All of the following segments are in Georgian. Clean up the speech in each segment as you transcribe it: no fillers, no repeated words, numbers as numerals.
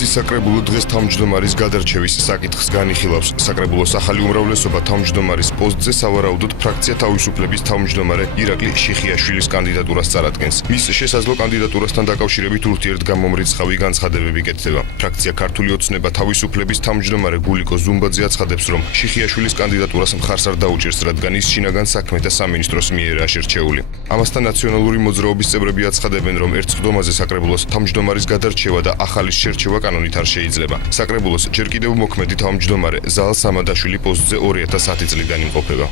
თბილისის საკრებულო დღეს თავმჯდომარის გადარჩევის საკითხს განიხილავს. საკრებულოს ახალი უმრავლესობა თავმჯდომარის პოსტზე სავარაუდოდ ფრაქცია თავისუფლების თავმჯდომარე ირაკლი შიხიაშვილის კანდიდატურას წარადგენს. მის შესაძლო კანდიდატურასთან დაკავშირებით ურთიერთგამომრიცხავი განცხადებები კეთდება. ფრაქცია ქართული ოცნება თავისუფლების თავმჯდომარე გულიკო ზუმბაძე აცხადებს, რომ შიხიაშვილის კანდიდატურას მხარს არ დაუჭერს, რადგან ის შინაგან საქმეთა სამინისტროს მიერაა შერჩეული. ამასთან ნაციონალური მოძრაობის წევრები აცხადებენ, რომ ერთ სხდომაზე საკრებულოს თავმჯდომარის გადარჩევა და ახალის შერჩევა კანონით არ შეიძლება. საკრებულოს ჯერ კიდევ მოქმედი თავმჯდომარე ზალ სამადაშვილი პოსტზე 2010 წლიდან იმყოფება.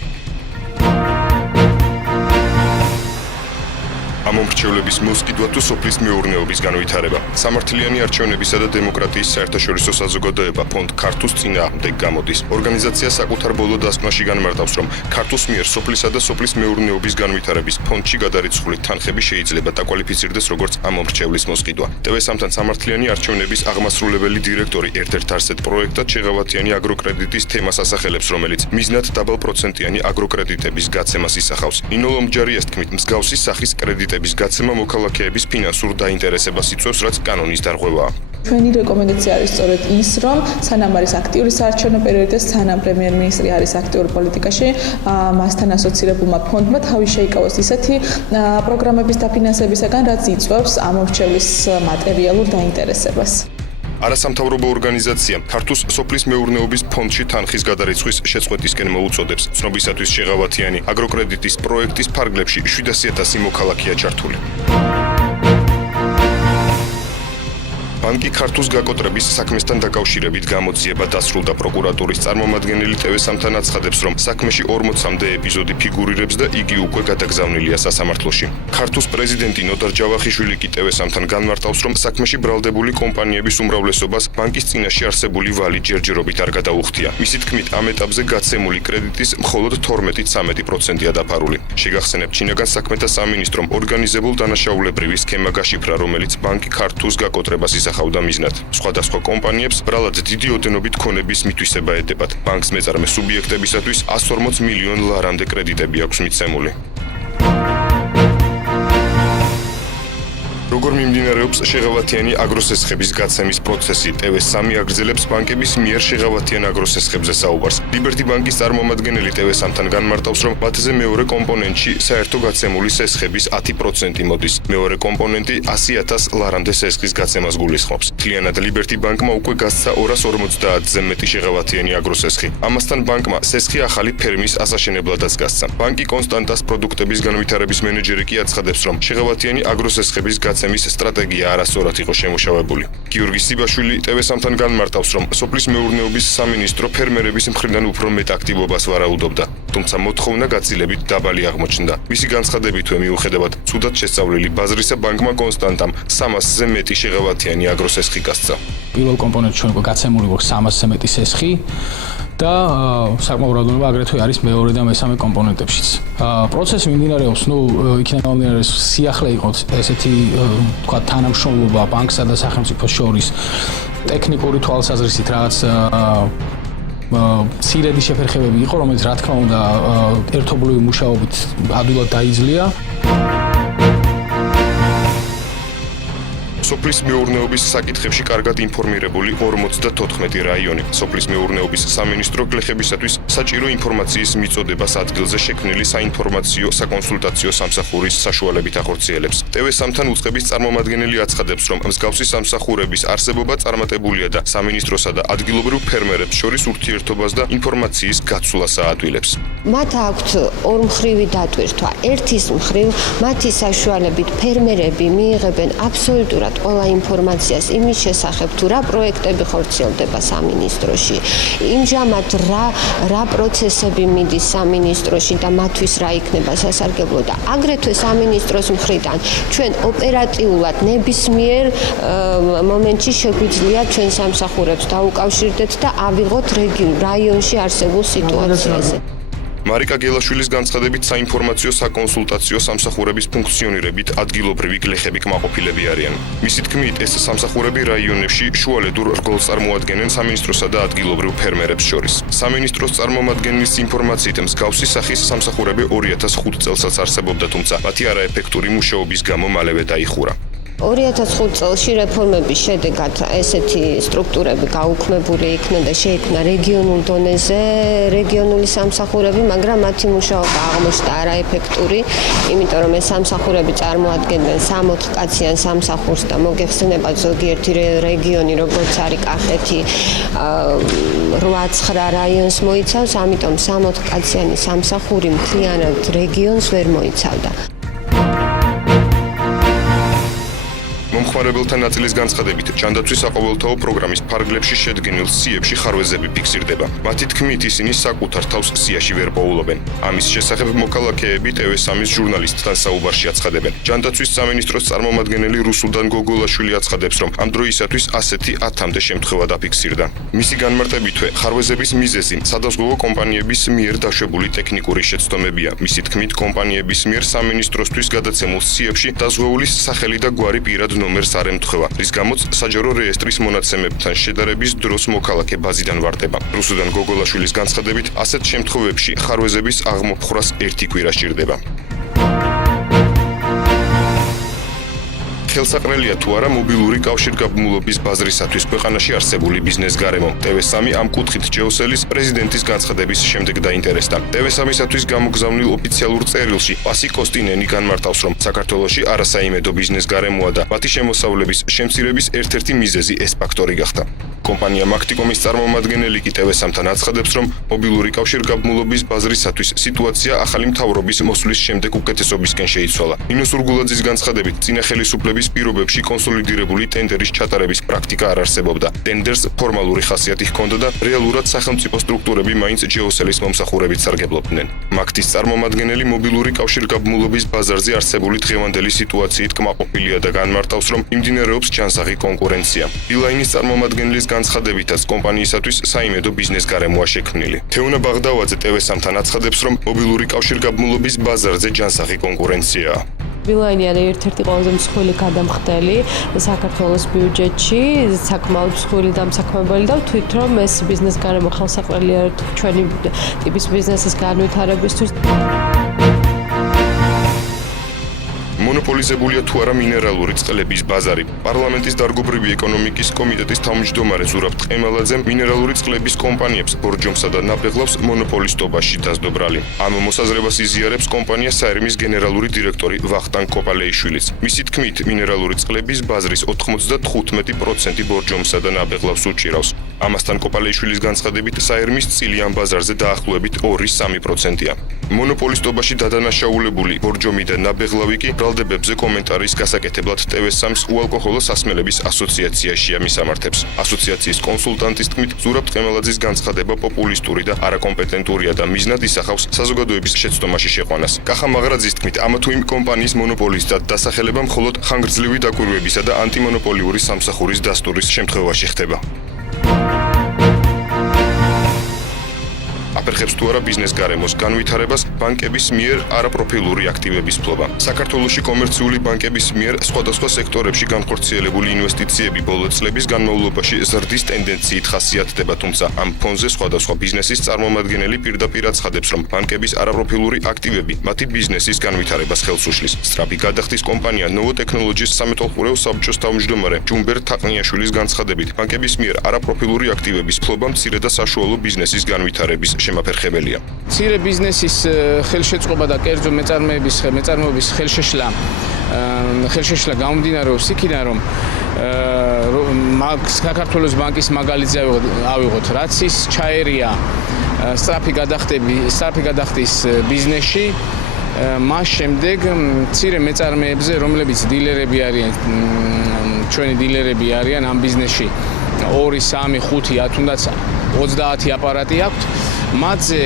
ამომრჩევლების მოსყიდვა თუ სოფლის მეურნეობის განვითარება. სამართლიანი არჩევნებისა და დემოკრატიის საერთაშორისო საზოგადოება ფონდ ქართუს წინააღმდეგ გამოდის. ორგანიზაცია საკუთარ ბოლო დასკვნაში განმარტავს, რომ ქართუს მიერ სოფლისა და სოფლის მეურნეობის განვითარების ფონდში გადარიცხული თანხები შეიძლება დაკვალიფიცირდეს როგორც ამომრჩევლის მოსყიდვა. TV-სამ-თან სამართლიანი არჩევნების აღმასრულებელი დირექტორი ერთ-ერთ არსეთ პროექტად შეღავათიანი აგროკრედიტის თემას ასახელებს, რომელიც მიზნად დაბალპროცენტიანი აგროკრედიტების გაცემას ისახავს. ნინო ლომჯარიას თქმით, მსგავსი სახის კრედიტების გაცემა მოქალაქეების ფინანსურ დაინტერესებას იწვევს, რაც კანონის დარღვევაა. ჩვენი რეკომენდაცია არის სწორედ ის, რომ სანამ არის აქტიური საარჩევნო პერიოდი და სანამ პრემიერ-მინისტრი არის აქტიური პოლიტიკაში, მასთან ასოცირებულმა ფონდმა თავი შეიკავოს ისეთი პროგრამების დაფინანსებისაგან, რაც იწვევს ამომრჩევლის მატერიალურ დაინტერესებას. არასამთავრობო ორგანიზაცია ქართუს სოფლის მეურნეობის ფონდში თანხის გადარიცხვის შეწყვეტისკენ მოუწოდებს. ცნობისათვის შეღავათიანი აგროკრედიტის პროექტის ფარგლებში 700,000 მოქალაქეა ჩართული. ბანკი ქართუს გაკოტრების საქმესთან დაკავშირებით გამოძიება დასრულდა. პროკურატურის წარმომადგენელი TV-სამ-თან აცხადებს, რომ საქმეში 40-მდე ეპიზოდი ფიგურირებს და იგი უკვე გადაგზავნილია სასამართლოში. ქართუს პრეზიდენტი ნოდარ ჯავახიშვილი კი TV-სამ-თან განმარტავს, რომ საქმეში ბრალდებული კომპანიების უმრავლესობას ბანკის წინაშე არსებული ვალი ჯერჯერობით არ გადაუხდია. მისი თქმით, ამ ეტაპზე გაცემული კრედიტის მხოლოდ 12-13%-ია დაფარული. შეგახსენებთ, შინაგან საქმეთა სამინისტრომ ორგანიზებულ დანაშაულებრივი სქემა გაშიფრა, რომელიც ბანკი ქართუს გაკოტრებას ისახავდა მიზნად. სხვადასხვა კომპანიებს ბრალად დიდი ოდენობით ქონების მითვისება ეტებათ. ბანკს მეწარმე სუბიექტებისათვის 140 მილიონ ლარამდე კრედიტები აქვს მიცემული. როგორ მიმდინარეობს შეღავათიანი აგროსესხების გაცემის პროცესი? TV-3 აგრძელებს ბანკების მიერ შეღავათიან აგროსესხებზე საუბარს. ლიბერტი ბანკის წარმომადგენელი TV-3-თან განმარტავს, რომ მათზე მეორე კომპონენტში საერთო გაცემული სესხების 10% მოდის. მეორე კომპონენტი 100,000 ლარამდე სესხის გაცემას გულისხმობს. მთლიანად ლიბერტი ბანკმა უკვე გასცა 250-ზე მეტი შეღავათიანი აგროსესხი. ამასთან ბანკმა სესხი ახალი ფერმის ასაშენებლადაც გასცა. ბანკი კონსტანტას პროდუქტების განვითარების მენეჯერი კი აცხადებს, რომ შეღავათიანი აგროსესხების გაცემის სტრატეგია არასწორად იყო შემუშავებული. გიორგი სიბაშვილი TV-3-თან განმარტავს, რომ სოფლის მეურნეობის სამინისტრო ფერმერების მხრიდან უფრო მეტ აქტივობას ვარაუდობდა, თუმცა მოთხოვნა გაცილებით დაბალი აღმოჩნდა. მისი განცხადებითვე მიუხედავად ცუდად შესწავლილი ბაზრისა, ბანკმა კონსტანტამ 300-ზე მეტი შეღავათიანი აგროსესხი გასცა. პირველ კომპონენტში ჩვენ გაცემული გვაქვს 300-ზე მეტი სესხი და საკმაო რაოდენობა აგრეთვე არის მეორე და მესამე კომპონენტებშიც. პროცესი მიმდინარეობს, იქნება მიმდინარეობს სიახლე იყოს ესეთი თქვა თანამშრომლობა ბანკსა და სახელმწიფოს შორის ტექნიკური თვალსაზრისით რაღაც მცირედი შეფერხებები იყო, რომელიც რა თქმა უნდა ერთობლივი მუშაობით ადვილად დაიძლია. სოფლის მეურნეობის საკითხებში კარგად ინფორმირებული 54 რაიონი. სოფლის მეურნეობის სამინისტრო გლეხებისათვის საჭირო ინფორმაციის მიწოდებას ადგილზე შექმნილი საინფორმაციო საკონსულტაციო სამსახურის საშუალებით ახორციელებს. TV-3-თან უწყების წარმომადგენელი აცხადებს, რომ მსგავსი სამსახურების არსებობა წარმატებულია და სამინისტროსა და ადგილობრივ ფერმერებს შორის ურთიერთობას და ინფორმაციის გაცვლას აადვილებს. მათ აქვთ ორმხრივი დატვირთვა. ერთის მხრივ მათი საშუალებით ფერმერები მიიღებენ აბსოლუტურად ყველა ინფორმაციას იმის შესახებ, თუ რა პროექტები ხორციელდება სამინისტროში, იმჟამად რა პროცესები მიდის სამინისტროში და მათთვის რა იქნება სასარგებლო და აგრეთვე სამინისტროს მხრიდან ჩვენ ოპერატიულად ნებისმიერ მომენტში შეგვიძლია ჩვენ სამსახურებს დაუკავშირდეთ და ავიღოთ რაიონში არსებულ სიტუაციაზე. მარიკა გელაშვილის განცხადებით საინფორმაციო საკონსულტაციო სამსახურების ფუნქციონირებით ადგილობრივი გლეხები კმაყოფილები არიან. მისი თქმით, ეს სამსახურები რაიონებში შუალედურ რგოლს წარმოადგენენ სამინისტროსა და ადგილობრივ ფერმერებს შორის. სამინისტროს წარმომადგენლის ინფორმაციით, მსგავსი სახის სამსახურები 2005 წელსაც არსებობდა, თუმცა მათი არაეფექტური მუშაობის გამო მალევე დაიხურა. 2005 წელს რეფორმების შედეგად ესეთი სტრუქტურები გაუქმებული იქნა და შეიქმნა რეგიონულ დონეზე რეგიონული სამსახურები, მაგრამ მათი მუშაობა აღმოჩნდა არაეფექტური, იმიტომ რომ ეს სამსახურები წარმოადგენდნენ 60 კაციან სამსახურს და მოგეხსენებათ ზოგიერთი რეგიონი, როგორც არის კახეთი, 8-9 რაიონს მოიცავს, ამიტომ 60 კაციანი სამსახური მთლიანად რეგიონს ვერ მოიცავდა. მომხმარებელთა ნაწილის განცხადებით, ჯანდაცვის საყოველთაო პროგრამის ფარგლებში შედგენილ სიებში ხარვეზები ფიქსირდება. მათი თქმით, ისინი საკუთარ თავს სიაში ვერ პოულობენ. ამის შესახებ მოქალაქეები TV3-ის ჟურნალისტთან საუბარში აცხადებენ. ჯანდაცვის სამინისტროს წარმომადგენელი რუსუდან გოგოლაშვილი აცხადებს, რომ ამ დროისათვის ასეთი 10-მდე შემთხვევა დაფიქსირდა. მისი განმარტებითვე, ხარვეზების მიზეზი სადაზღვევო კომპანიების მიერ დაშვებული ტექნიკური შეცდომებია. მისი თქმით, კომპანიების მიერ სამინისტროსთვის გადაცემულ სიებში დაზღვეულის სახელი და გვარი პირად ნომერს არ ემთხვევა, რის გამოც საჯარო რეესტრის მონაცემებთან შედარების დროს მოქალაქე ბაზიდან ვარდება. რუსუდან გოგოლაშვილის განცხადებით, ასეთ შემთხვევებში ხარვეზების აღმოფხვრას 1 კვირა სჭირდება. ხელსაყრელია თუ არა მობილური კავშირგაბმულობის ბაზრისათვის ქვეყანაში არსებული ბიზნეს გარემო. TV3 ამ კუთხით ჯეოსელის პრეზიდენტის განცხადების შემდეგ დაინტერესდა. TV3-ისათვის გამოგზავნილ ოფიციალურ წერილში პასი კოსტინენი განმარტავს, რომ საქართველოში არასაიმედო ბიზნეს გარემოა და მათი შემოსავლების შემცირების ერთ-ერთი მიზეზი ეს ფაქტორი გახდა. კომპანია Makticom-ის წარმომადგენელი კი TV3-თან აცხადებს, რომ მობილური კავშირგაბმულობის ბაზრისათვის სიტუაცია ახალი მთავრობის მოსვლის შემდეგ უკეთესობისკენ შეიცვალა. ნინო სურგულაძის განცხადებით, წინა ხელისუფლების პირობებში კონსოლიდირებული ტენდერის ჩატარების პრაქტიკა არ არსებობდა. ტენდერს ფორმალური ხასიათი ჰქონდა და რეალურად სახელმწიფო სტრუქტურები მაინც ჯეოსელის მომსახურებით სარგებლობდნენ. Maktis წარმომადგენელი მობილური კავშირგაბმულობის ბაზარზე არსებული დღევანდელი სიტუაციით კმაყოფილია და განმარტავს, რომ მიმდინარეობს ჯანსაღი კონკურენცია. Beeline-ის წარმომადგენლის განცხადებითაც კომპანიისათვის საიმედო ბიზნეს გარემოა შექმნილი. თეუნა ბაღდავაძე TV3-თან აცხადებს, რომ მობილური კავშირგაბმულობის ბაზარზე ჯანსაღი კონკურენციაა. Beeline არის ერთ-ერთი ყველაზე მსხვილი გადამხდელი საქართველოს ბიუჯეტში, საკმაოდ მსხვილი დამსაქმებელი და ვთქვით, რომ ეს ბიზნეს გარემო ხელსაყრელია ჩვენი ტიპის ბიზნესის განვითარებისთვის. მონოპოლიზებულია თუ არა მინერალური წყლების ბაზარი. პარლამენტის დარგობრივი ეკონომიკის კომიტეტის თავმჯდომარე ზურაბ ტყემალაძემ მინერალური წყლების კომპანიებს ბორჯომსა და ნაბეღლავს მონოპოლისტობაში დასდო ბრალი. ამ მოსაზრებას იზიარებს კომპანია საერმის გენერალური დირექტორი ვახტანგ კოპალეიშვილიც. მისი თქმით, მინერალური წყლების ბაზრის 95% ბორჯომსა და ნაბეღლავს უჭირავს. ამასთან კოპალეიშვილის განცხადებით, საერმის წილი ამ ბაზარზე დაახლოებით 2-3%-ია. მონოპოლისტობაში დადანაშაულებული ბორჯომი და ნაბეღლავი კი ბრალდებებზე კომენტარის გასაკეთებლად TV3-ს უალკოჰოლო სასმელების ასოციაციაში მისამართებს. ასოციაციის კონსულტანტის თქმით, ზურაბ ტყემალაძის განცხადება პოპულისტური და არაკომპეტენტურია და მიზნად ისახავს საზოგადოების შეცდომაში შეყვანას. კახა მაღრაძის თქმით, ამა თუ იმ კომპანიის მონოპოლისტად დასახელება მხოლოდ ხანგრძლივი დაკვირვებისა და ანტიმონოპოლიური სამსახურის დასტურის შემთხვევაში ხდება. აფერხებს თუ არა ბიზნეს გარემოს განვითარებას ბანკების მიერ არაპროფილური აქტივების ფლობა. საქართველოში კომერციული ბანკების მიერ სხვადასხვა სექტორებში განხორციელებული ინვესტიციები ბოლო წლების განმავლობაში ზრდის ტენდენციით ხასიათდება, თუმცა ამ ფონზე სხვადასხვა ბიზნესის წარმომადგენელი პირდაპირ აცხადებს, რომ ბანკების არაპროფილური აქტივები მათი ბიზნესის განვითარებას ხელს უშლის. სწრაფი გადახდის კომპანია Novo Technologies სამეთვალყურეო საბჭოს თავმჯდომარე ჯუმბერ თაყნიაშვილის განცხადებით, ბანკების მიერ არაპროფილური აქტივების ფლობა მცირე და საშუალო ბიზნესის განვითარების შემაფერხებელია. მცირე ბიზნესის ხელშეწყობა და კერძო მეწარმეობის ხელშეშლა გამომდინარეობს იქიდან, რომ საქართველოს ბანკის მაგალითზე ავიღოთ, რაც ის ჩაერია სწრაფი გადახდის ბიზნესში, მას შემდეგ მცირე მეწარმეებზე, რომლებიც დილერები არიან, ჩვენი დილერები არიან ამ ბიზნესში 2, 3, 5, თუნდაც 30 აპარატი აქვთ, მათზე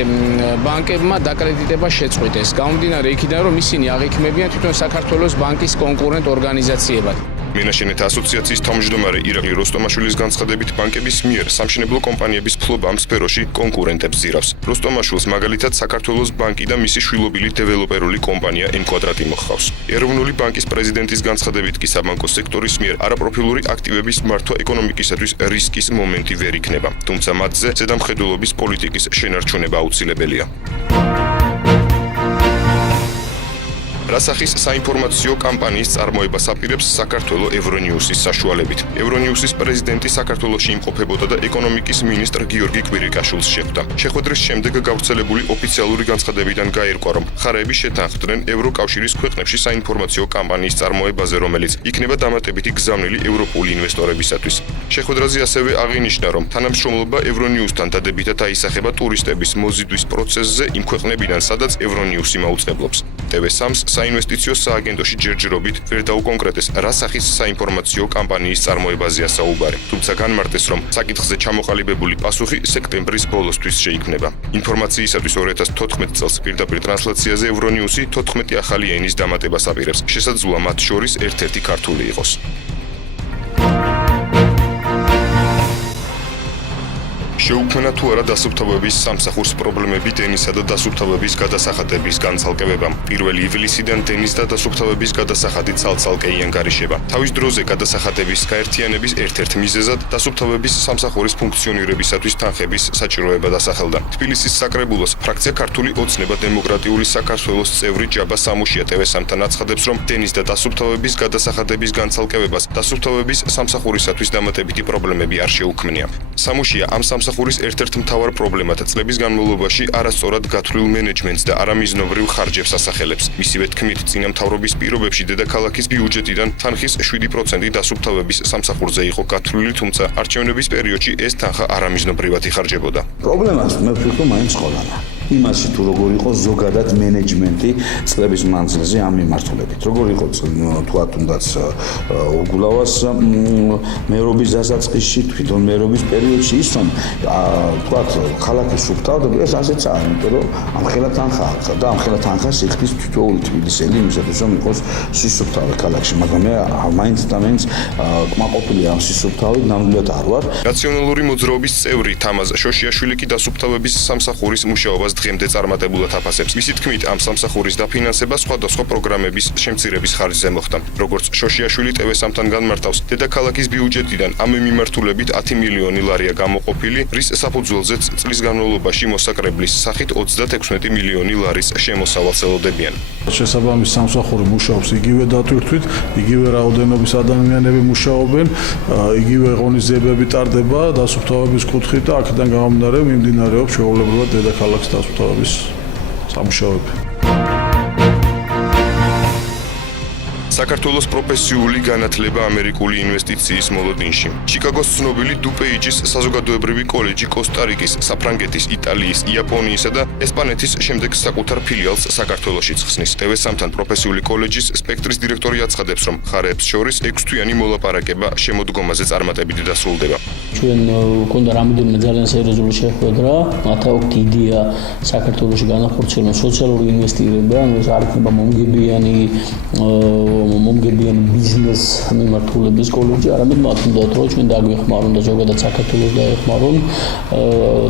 ბანკებმა დაკრედიტება შეწყვიტეს. გამომდინარე იქიდან, რომ ისინი აღიქმებიან თვითონ საქართველოს ბანკის კონკურენტ ორგანიზაციებად. მენაშენეთა ასოციაციის თავმჯდომარე ირაკლი როსტომაშვილის განცხადებით, ბანკების მიერ სამშენებლო კომპანიების ფლობა ამ სფეროში კონკურენტებს ზირავს. როსტომაშვილს მაგალითად საქართველოს ბანკი და მისი შვილობილი დეველოპერული კომპანია M-Quadrat მოჰყავს. ეროვნული ბანკის პრეზიდენტის განცხადებით კი საბანკო სექტორის მიერ არაპროფილური აქტივების მართვა ეკონომიკისათვის რისკის მომენტი ვერ იქნება, თუმცა მათზე ზედამხედველობის პოლიტიკის შენარჩუნება აუცილებელია. რასახის საინფორმაციო კამპანიის წარმოებას აპირებს საქართველოს ევრონიუსის საშუალებით. ევრონიუსის პრეზიდენტი საქართველოში იმყოფებოდა და ეკონომიკის მინისტრ გიორგი კვირიკაშვილს შეხვდა. შეხვედრის შემდეგ გავრცელებული ოფიციალური განცხადებიდან გაირკვა, რომ მხარეები შეთანხმდნენ ევროკავშირის ქვეყნებში საინფორმაციო კამპანიის წარმოებაზე, რომელიც იქნება დამატებითი გზავნილი ევროპული ინვესტორებისათვის. შეხვედრაზე ასევე აღინიშნა, რომ თანამშრომლობა ევრონიუსთან დადებითად აისახება ტურისტების მოზიდვის პროცესზე იმ ქვეყნებიდან, სადაც ევრონიუსი მაუწყებლობს. TV3-ს საინვესტიციო სააგენტოში ჯერჯერობით ვერ დაუკონკრეტეს, რა სახის საინფორმაციო კამპანიის წარმოებაზეა საუბარი. თუმცა განმარტეს, რომ საკითხზე ჩამოყალიბებული პასუხი სექტემბრის ბოლოსთვის შეიქმნება. ინფორმაციისათვის 2014 წელს პირდაპირ ტრანსლაციაზე ევრონიუსი 14 ახალი ენის დამატებას აპირებს. შესაძლოა მათ შორის ერთ-ერთი ქართული იყოს. შეუქმნა თუ არა დასუფთავების სამსახურს პრობლემები დენისა და დასუფთავების გადასახადების განცალკევებამ. 1 ივლისიდან დენის და დასუფთავების გადასახადი ცალ-ცალკე იანგარიშება. თავის დროზე გადასახადების გაერთიანების ერთ-ერთ მიზეზად დასუფთავების სამსახურის ფუნქციონირებისათვის თანხების საჭიროება დასახელდა. თბილისის საკრებულოს ფრაქცია ქართული ოცნება დემოკრატიული საქართველოს წევრი ჯაბა სამუშია TV3-თან აცხადებს, რომ დენის და დასუფთავების გადასახადების განცალკევებას დასუფთავების სამსახურისათვის დამატებითი პრობლემები არ შეუქმნია. სამუშია ამ სამსახურის ერთ-ერთ მთავარ პრობლემად წლების განმავლობაში არასწორად გათვლილ მენეჯმენტს და არამიზნობრივ ხარჯებს ასახელებს. მისივე თქმით, წინა მთავრობის პირობებში დედაქალაქის ბიუჯეტიდან თანხის 7% დასუფთავების სამსახურზე იყო გათვლილი, თუმცა არჩევნების პერიოდში ეს თანხა არამიზნობრივად იხარჯებოდა. პრობლემას მე ვფიქრობ მაინც ხოლმე. იმაში თუ როგორ იყო ზოგადად მენეჯმენტი წლების მანძილზე ამ მიმართულებით. როგორ იყო თქვა თუნდაც უგულავას მეურობის დასაწყისში, თვითონ მეურობის პერიოდში ის რომ თქვა ქალაქის სუფთავდება, ეს ასეცაა, იმიტომ რომ ამხელა თანხა აქვს და ამხელა თანხას იხდის თითოეული თბილისელი იმისათვის რომ იყოს სისუფთავე ქალაქში, მაგრამ მე მაინც და მაინც კმაყოფილი ამ სისუფთავით ნამდვილად არ ვარ. რაციონალური მოძრაობის წევრი თამაზ შოშიაშვილი კი დასუფთავების სამსახურის მუშაობას დღემდე წარმატებულად აფასებს. მისი თქმით, ამ სამსახურის დაფინანსება სხვადასხვა პროგრამების შემცირების ხარჯზე მოხდა. როგორც შოშიაშვილი TV3-თან განმარტავს, დედაქალაქის ბიუჯეტიდან ამ მიმართულებით 10 მილიონი ლარია გამოყოფილი, რის საფუძველზეც წლის განმავლობაში მოსაკრებლის სახით 36 მილიონი ლარის შემოსავალს ელოდებიან. შესაბამის სამსახური მუშაობს იგივე დატვირთვით, იგივე რაოდენობის ადამიანები მუშაობენ, იგივე ღონისძიებები ტარდება დასუფთავების კუთხით და აქედან გამომდინარე მიმდინარეობს ჩვეულებრივად დედაქალაქის დასუფთავების სამუშაოები. საქართველოს პროფესიული განათლება ამერიკული ინვესტიციის მოლოდინში. ჩიკაგოს ცნობილი დუპეიჯის საზოგადოებრივი კოლეჯი კოსტა-რიკის, საფრანგეთის, იტალიის, იაპონიისა და ესპანეთის შემდეგ საკუთარ ფილიალს საქართველოშიც ხსნის. TV3-თან პროფესიული კოლეჯის სპექტრის დირექტორი აცხადებს, რომ მხარეებს შორის 6-თვიანი მოლაპარაკება შემოდგომაზე წარმატებით დასრულდება. ჩვენ გვქონდა რამდენიმე ძალიან სერიოზული შეხვედრა, მათ აქვს იდეა საქართველოში განახორციელონ სოციალური ინვესტირება, ანუ ეს არ იქნება მომგებიანი ბიზნეს მიმართულების კოლეჯი, არამედ მათ უნდათ რომ ჩვენ დაგვეხმარონ და ზოგადად საქართველოს დაეხმარონ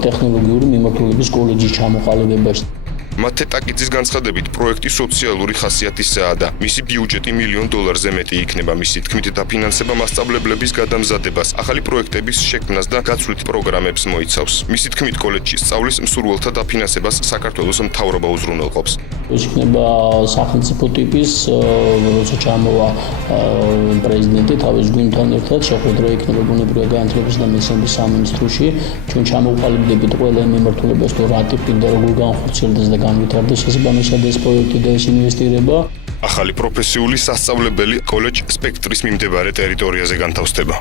ტექნოლოგიური მიმართულების კოლეჯის ჩამოყალიბებაში. მათე ტაკიძის განცხადებით, პროექტი სოციალური ხასიათისაა და მისი ბიუჯეტი $1 მილიონზე მეტი იქნება. მისი თქმით, დაფინანსება მასწავლებლების გადამზადებას, ახალი პროექტების შექმნას და გაცვლით პროგრამებს მოიცავს. მისი თქმით, კოლეჯში სწავლის მსურველთა დაფინანსებას საქართველოს მთავრობა უზრუნველყოფს. იქნება სახელმწიფო ტიპის, როცა ჩამოვა პრეზიდენტი თავის გუნდთან ერთად, შეხვედრა იქნება ბუნებრივი განათლების და მეცნიერების სამინისტროში. ჩვენ ჩამოვყალიბდებით ყველა იმ მიმართულებას, თუ რა ტიპი და როგორ განხორციელდეს და განვითარდეს შესაბამისად ეს პროექტი და ეს ინვესტირება. ახალი პროფესიული სასწავლებელი კოლეჯ სპექტრის მიმდებარე ტერიტორიაზე განთავსდება.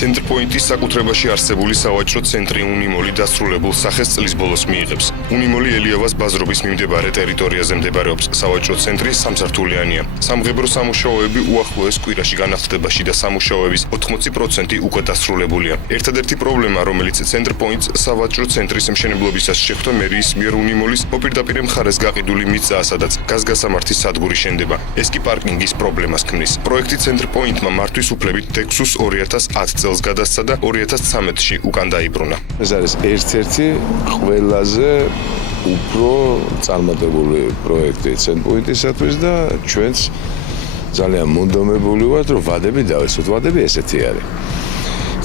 ცენტრპოინტის საკუთრებაში არსებული სავაჭრო ცენტრი უნიმოლი დასრულებულ სახეს წლის ბოლოს მიიღებს. უნიმოლი ელიავას ბაზრობის მიმდებარე ტერიტორიაზე მდებარეობს. სავაჭრო ცენტრი სამსართულიანია. სამღებრო სამუშაოები უახლოეს კვირაში განახლდებაში და სამუშაოების 80% უკვე დასრულებულია. ერთადერთი პრობლემა, რომელიც ცენტრპოინტს სავაჭრო ცენტრის მშენებლობისას შეხვდა მერიის მიერ უნიმოლის მოპირდაპირ მხარეს გაყიდული მიწაა, სადაც გაზგასამართის სადგური შენდება. ეს კი პარკინგის პრობლემას ქმნის. პროექტი ცენტრპოინტმა მართვის უფლებით ტექსუს 2010 წელს გადასცა და 2013-ში უკან დაიბრუნა. ეს არის ერთ-ერთი ყველაზე უფრო წარმატებული პროექტი ცენტრპოინტისათვის და ჩვენც ძალიან მონდომებული ვართ, რომ ვადები დავესვათ. ვადები ესეთი არის.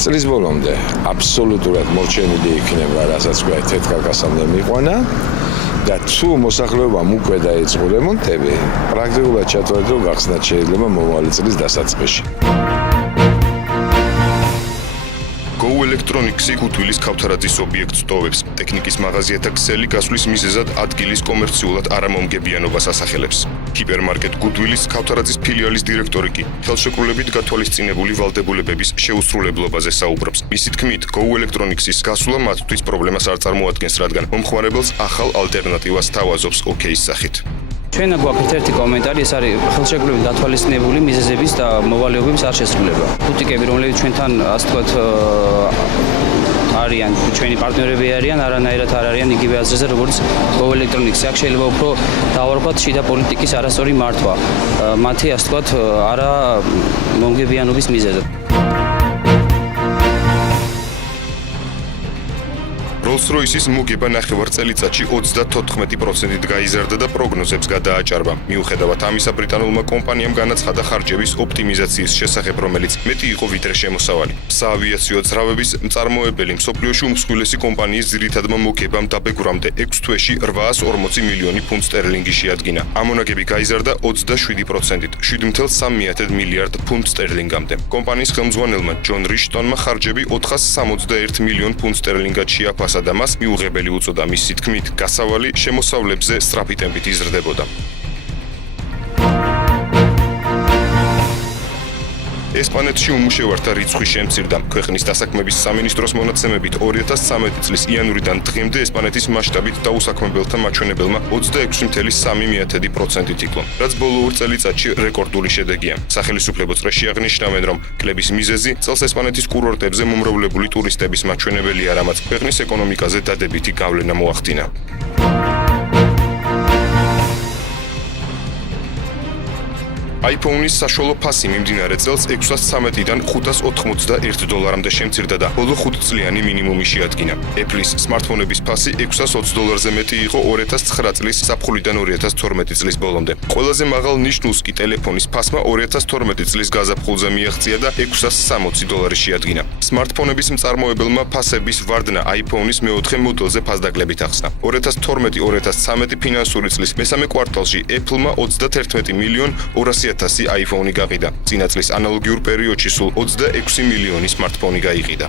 წლის ბოლომდე აბსოლუტურად მორჩენილი იქნება, რასაც თქვა თეთრ კაკასამდე მიყვანა. და თუ მოსახლეობამ უკვე დაიწყო რემონტები, პრაქტიკულად ჩათვალეთ, რომ გახსნათ შეიძლება მომავალი წლის დასაწყისში. Go Electronics-ი გუდვილის ქავთარაძის ობიექტს ტოვებს. ტექნიკის მაღაზიათა ქსელი გასვლის მიზეზად ადგილის კომერციულად არამომგებიანობას ასახელებს. ჰიპერმარკეტ გუდვილის ქავთარაძის ფილიალის დირექტორი კი ხელშეკრულებით გათვალისწინებული ვალდებულებების შეუსრულებლობაზე საუბრობს. მისი თქმით, Go Electronics-ის გასვლა მათთვის პრობლემას არ წარმოადგენს, რადგან მომხმარებელს ახალ ალტერნატივას თავაზობს OK-ის სახით. ჩვენ გვაქვს ერთი კომენტარი, ეს არის ხელშეკრულებით გათვალისწინებული მიზეზების და მოვალეობების არ შესრულება. ბუტიკები, რომლებიც ჩვენთან, ასე ვთქვათ, არიან, ჩვენი პარტნიორები არიან, არანაირად არ არიან იგივე აზრზე, როგორც Go Electronics. აქ შეიძლება უფრო დავარქვათ შიდა პოლიტიკის არასწორი მართვა. მათი, ასე ვთქვათ, არა მომგებიანობის მიზეზად. Rolls-Royce-ის მოგება ნახევარ წელიწადში 34%-ით გაიზარდა და პროგნოზებს გადააჭარბა. მიუხედავად ამისა, ბრიტანულმა კომპანიამ განაცხადა ხარჯების ოპტიმიზაციის შესახებ, რომელიც მეტი იყო ვიდრე შემოსავალი. საავიაციო ძრავების მწარმოებელი მსოფლიოში უმსხვილესი კომპანიის ძირითადმა მოგებამ დაბეგვრამდე 6 თვეში 840 მილიონი ფუნტ სტერლინგი შეადგინა. ამონაგები გაიზარდა 27%-ით, 7.3 მილიარდ ფუნტ სტერლინგამდე. კომპანიის ხელმძღვანელმა ჯონ რიშტონმა ხარჯები 461 მილიონ ფუნტ სტერლინგად შეაფასა და მას მიუღებელი უწოდა. მისი თქმით, გასავალი შემოსავლებზე სწრაფი ტემპით იზრდებოდა. ესპანეთში უმუშევართა რიცხვი შემცირდა. ქვეყნის დასაქმების სამინისტროს მონაცემებით 2013 წლის იანვრიდან დღემდე ესპანეთის მასშტაბით დაუსაქმებელთა მაჩვენებელმა 26.3%-ით იკლო, რაც ბოლო 2 წელიწადში რეკორდული შედეგია. სახელმწიფო წრეში აღნიშნავენ, რომ კლების მიზეზი წელს ესპანეთის კურორტებზე მომრავლებული ტურისტების მაჩვენებელია, რამაც ქვეყნის ეკონომიკაზე დადებითი გავლენა მოახდინა. iPhone-ის საშუალო ფასი მიმდინარე წელს 613-დან 581 დოლარამდე შემცირდა და ბოლო 5 წლიანი მინიმუმი შეადგინა. Apple-ის სმარტფონების ფასი 620 დოლარზე მეტი იყო 2009 წლის ზაფხულიდან 2012 წლის ბოლომდე. ყველაზე მაღალ ნიშნულს კი ტელეფონის ფასმა 2012 წლის გაზაფხულზე მიაღწია და 660 დოლარი შეადგინა. სმარტფონების მწარმოებელმა ფასების ვარდნა iPhone-ის მეოთხე მოდელზე ფასდაკლებით ახსნა. 2012-2013 ფინანსური წლის მესამე კვარტალში Apple-მა 31 მილიონ 200 1000 iPhone-ი გაყიდა. წინა წლის ანალოგიურ პერიოდში სულ 26 მილიონი სმარტფონი გაიყიდა.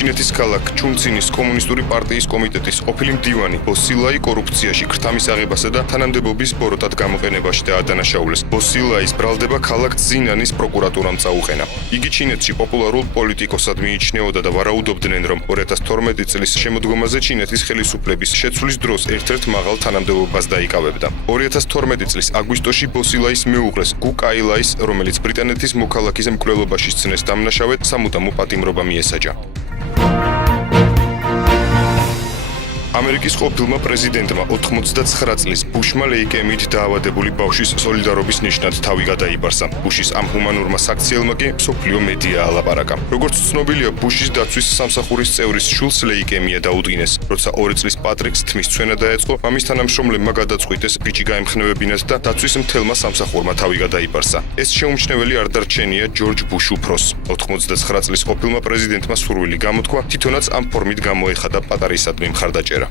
ჩინეთის ქალაქ ჩუნცინის კომუნისტური პარტიის კომიტეტის ყოფილი მდივანი ბოსილაი კორუფციაში ქრთამის აღებასა და თანამდებობის ბოროტად გამოყენებაში დაადანაშაულეს. ბოსილაის ბრალდება ქალაქ ძინანის პროკურატურამ წაუყენა. იგი ჩინეთში პოპულარულ პოლიტიკოსად მიიჩნეოდა და ვარაუდობდნენ, რომ 2012 წლის შემოდგომაზე ჩინეთის ხელისუფლების შეცვლის დროს ერთ-ერთ მაღალ თანამდებობას დაიკავებდა. 2012 წლის აგვისტოში ბოსილაის მეუღლეს გუ კაილაის, რომელიც ბრიტანეთის მოქალაქის მკვლელობაში სცნეს დამნაშავედ, სამუდამო პატიმრობა მიესაჯა. ამერიკის ყოფილმა პრეზიდენტმა 89 წლის ბუშმა ლეიკემიით დაავადებული ბავშვის სოლიდარობის ნიშნად თავი გადაიბარსა. ბუშის ამ ჰუმანურმა საქციელმა კი მსოფლიო მედია ალაპარაკა. როგორც ცნობილია, ბუშის დაცვის სამსახურის წევრის შვილს ლეიკემია დაუდგინეს. როცა 2 წლის პატრიკს თმის ცვენა დაეწყო, ამის თანამშრომლებმა გადაწყვიტეს ბიჭი გაემხნევებინათ და დაცვის მთელმა სამსახურმა თავი გადაიბარსა. ეს შეუმჩნეველი არ დარჩენია ჯორჯ ბუშ უფროს. 89 წლის ყოფილმა პრეზიდენტმა სურვილი გამოთქვა, თვითონაც ამ ფორმით გამოეხადა პატარისადმი მხარდაჭერა.